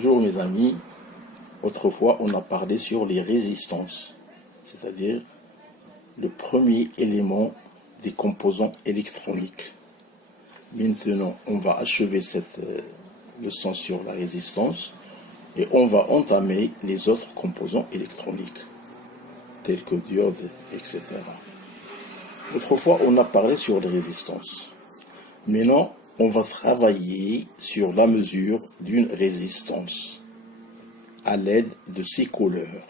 Bonjour mes amis, autrefois on a parlé sur les résistances, c'est-à-dire le premier élément des composants électroniques. Maintenant on va achever cette leçon sur la résistance et on va entamer les autres composants électroniques, tels que diodes, etc. Autrefois on a parlé sur les résistances. Maintenant on va travailler sur la mesure d'une résistance à l'aide de ces couleurs.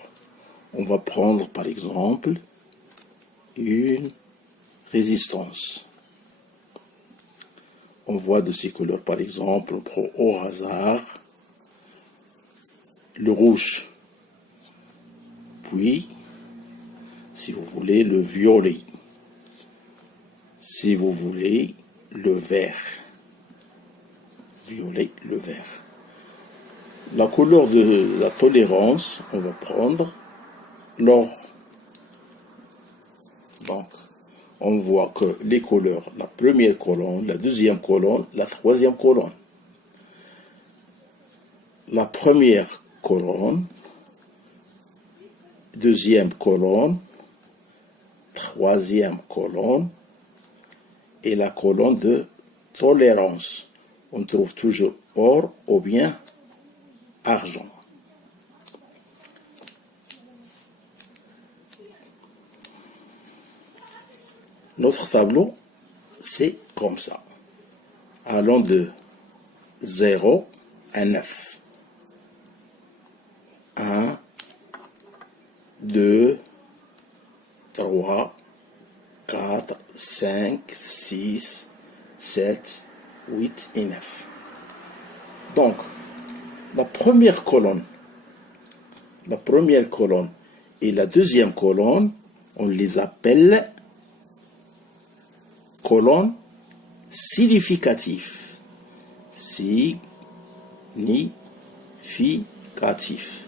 On va prendre par exemple une résistance. On voit de ces couleurs par exemple, on prend au hasard le rouge, puis si vous voulez le violet, si vous voulez le vert. Violet, le vert. La couleur de la tolérance, on va prendre l'or. Donc, on voit que les couleurs, la première colonne, la deuxième colonne, la troisième colonne. La première colonne, deuxième colonne, troisième colonne et la colonne de tolérance. On trouve toujours or ou bien argent. Notre tableau, c'est comme ça. Allons de 0 à 9. 1, 2, 3, 4, 5, 6, 7, 8 et 9. Donc, la première colonne et la deuxième colonne, on les appelle colonnes significatives. Significatif.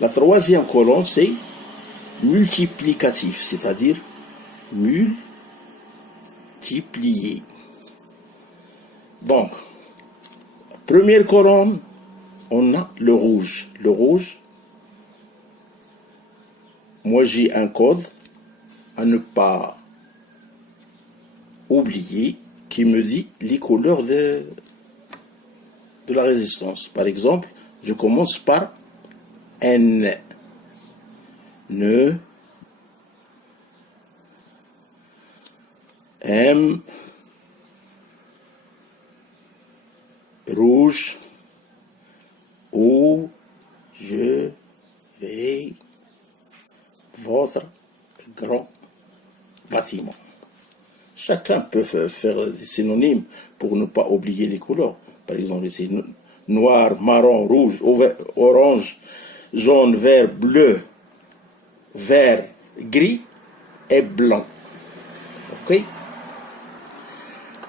La troisième colonne, c'est multiplicatif, c'est-à-dire multiplier. Donc, première colonne, on a le rouge. Le rouge, moi j'ai un code à ne pas oublier qui me dit les couleurs de la résistance. Par exemple, je commence par N. M, rouge, où je vais votre grand bâtiment. Chacun peut faire des synonymes pour ne pas oublier les couleurs. Par exemple, ici, noir, marron, rouge, orange, jaune, vert, bleu, vert, gris et blanc. Ok?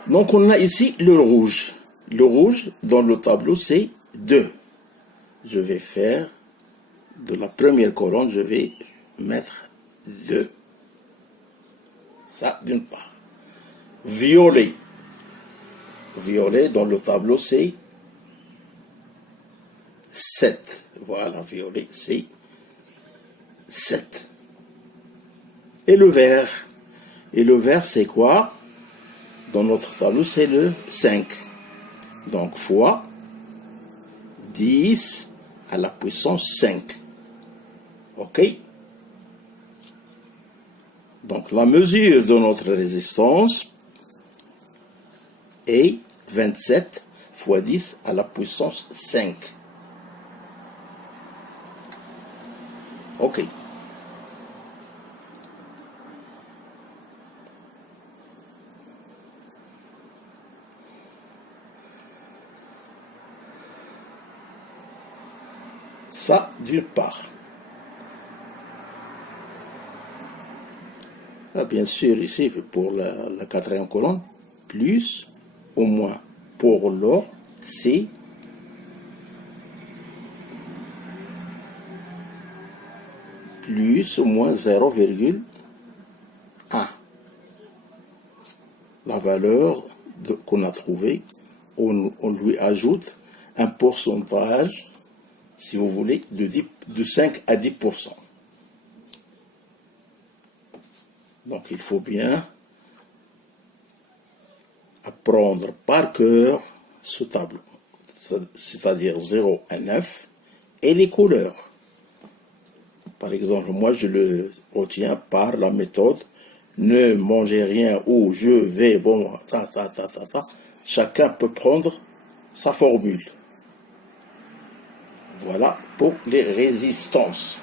Donc, on a ici le rouge. Le rouge, dans le tableau, c'est 2. Je vais faire, de la première colonne, je vais mettre 2. Ça, d'une part. Violet. Violet, dans le tableau, c'est 7. Voilà, violet, c'est 7. Et le vert. Et le vert, c'est quoi? Dans notre tableau, c'est le 5. Donc, fois 10 à la puissance 5. OK? Donc, la mesure de notre résistance est 27 fois 10 à la puissance 5. OK. Ça, d'une part. Là, bien sûr, ici, pour la quatrième colonne, plus ou moins. Pour l'or, c'est plus ou moins 0,1. La valeur qu'on a trouvée, on lui ajoute un pourcentage, si vous voulez, de 5 à 10%. Donc il faut bien apprendre par cœur ce tableau, c'est-à-dire 0 à 9, et les couleurs. Par exemple, moi je le retiens par la méthode ne mangez rien ou je vais, bon, Chacun peut prendre sa formule. Voilà pour les résistances.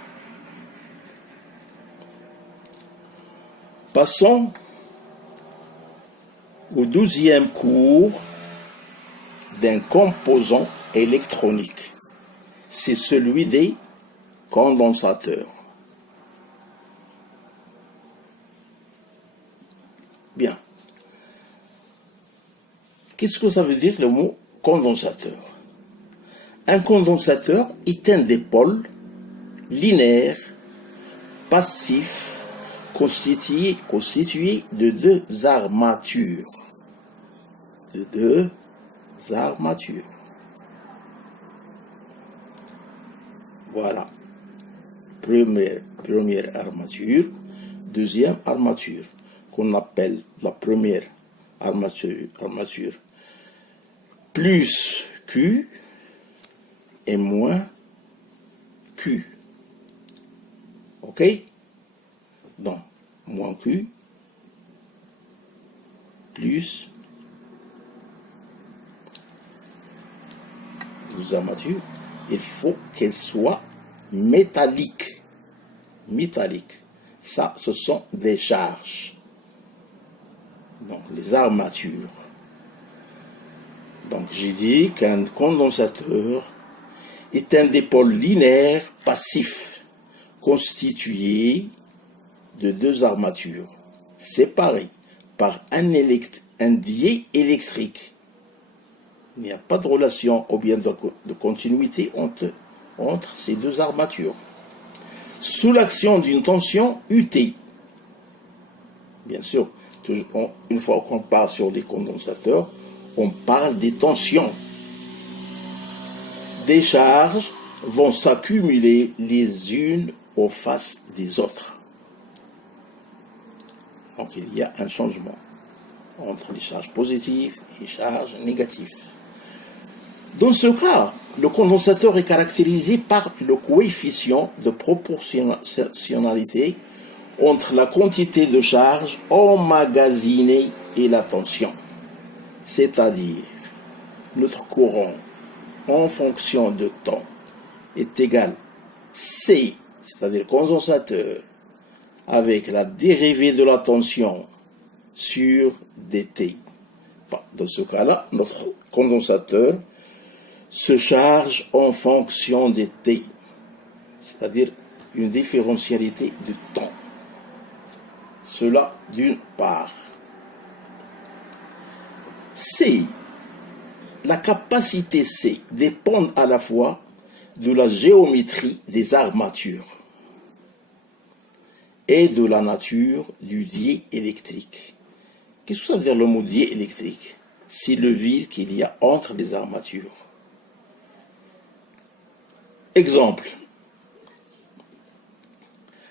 Passons au 12e cours d'un composant électronique. C'est celui des condensateurs. Bien. Qu'est-ce que ça veut dire le mot condensateur? Un condensateur est un dipôle linéaire passif constitué de deux armatures. Voilà. Première armature, deuxième armature, qu'on appelle la première armature plus Q et moins Q. Ok? Donc, moins Q plus les armatures, il faut qu'elles soient métalliques. Ça, ce sont des charges. Donc, les armatures. Donc, j'ai dit qu'un condensateur est un dipôle linéaire passif constitué de deux armatures séparées par un diélectrique. Il n'y a pas de relation ou bien de continuité entre ces deux armatures. Sous l'action d'une tension UT. Bien sûr, une fois qu'on parle sur les condensateurs, on parle des tensions. Des charges vont s'accumuler les unes aux faces des autres. Donc il y a un changement entre les charges positives et les charges négatives. Dans ce cas, le condensateur est caractérisé par le coefficient de proportionnalité entre la quantité de charge emmagasinée et la tension. C'est-à-dire, notre courant en fonction de temps est égal C, c'est-à-dire condensateur, avec la dérivée de la tension sur dt. Dans ce cas-là, notre condensateur se charge en fonction des t, c'est-à-dire une différentialité du temps. Cela d'une part. C, la capacité C dépend à la fois de la géométrie des armatures et de la nature du diélectrique. Qu'est-ce que ça veut dire le mot diélectrique? C'est le vide qu'il y a entre les armatures. Exemple,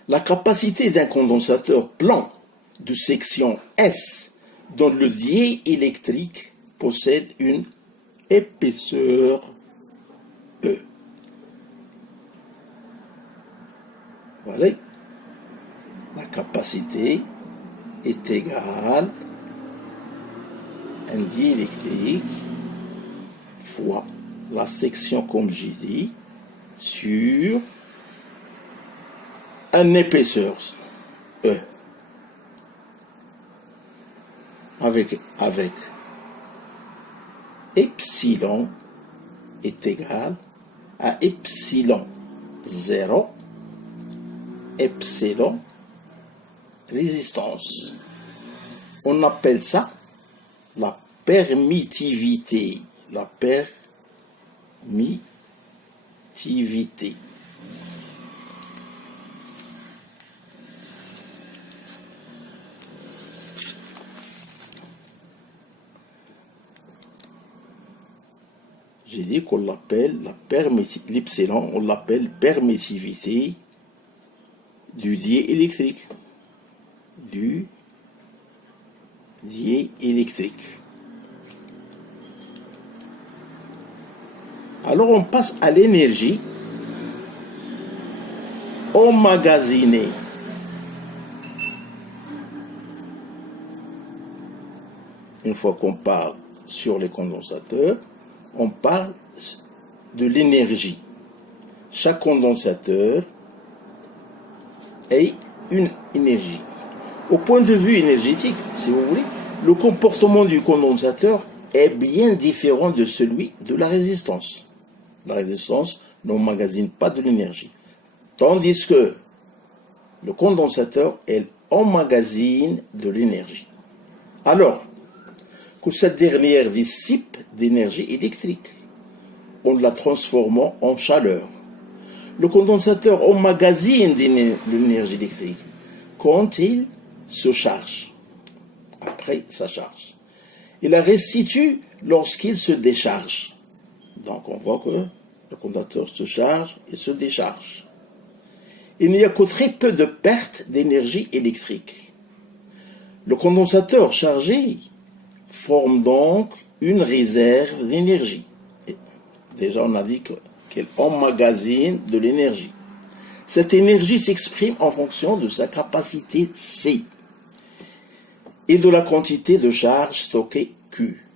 la capacité d'un condensateur plan de section S dont le diélectrique possède une épaisseur E. Voilà, la capacité est égale à un diélectrique fois la section, comme j'ai dit, sur une épaisseur E, avec epsilon est égal à epsilon 0, epsilon résistance. On appelle ça la permittivité. La permittivité. J'ai dit qu'on l'appelle l'epsilon, on l'appelle permissivité du diélectrique. Du diélectrique. Alors on passe à l'énergie emmagasinée. Une fois qu'on parle sur les condensateurs, on parle de l'énergie. Chaque condensateur est une énergie. Au point de vue énergétique, si vous voulez, le comportement du condensateur est bien différent de celui de la résistance. La résistance n'emmagasine pas de l'énergie. Tandis que le condensateur, elle emmagasine de l'énergie. Alors que cette dernière dissipe d'énergie électrique en la transformant en chaleur. Le condensateur emmagasine de l'énergie électrique quand il se charge, après sa charge. Il la restitue lorsqu'il se décharge. Donc on voit que le condensateur se charge et se décharge. Il n'y a que très peu de pertes d'énergie électrique. Le condensateur chargé forme donc une réserve d'énergie. Déjà on a dit qu'elle emmagasine de l'énergie. Cette énergie s'exprime en fonction de sa capacité C et de la quantité de charge stockée Q.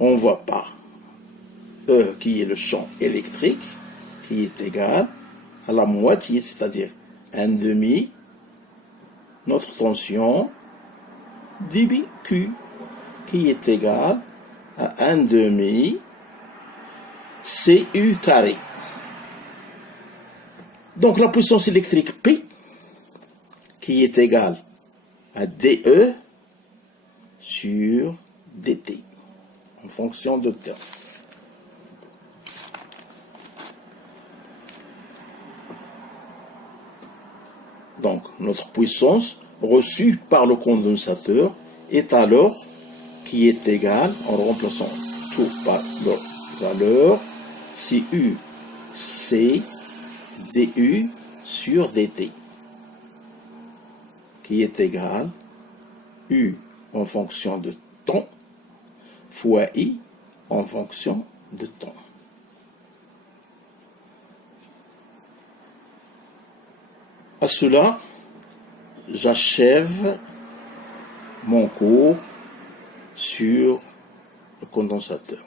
On voit par E qui est le champ électrique qui est égal à la moitié, c'est-à-dire 1/2 notre tension débit Q qui est égal à 1/2 CU carré. Donc la puissance électrique P qui est égale à dE sur dt en fonction de temps. Donc notre puissance reçue par le condensateur est alors qui est égale, en remplaçant tout par leur valeur, CU C du sur dt, qui est égal U en fonction de temps fois I en fonction de temps. À cela, j'achève mon cours sur le condensateur.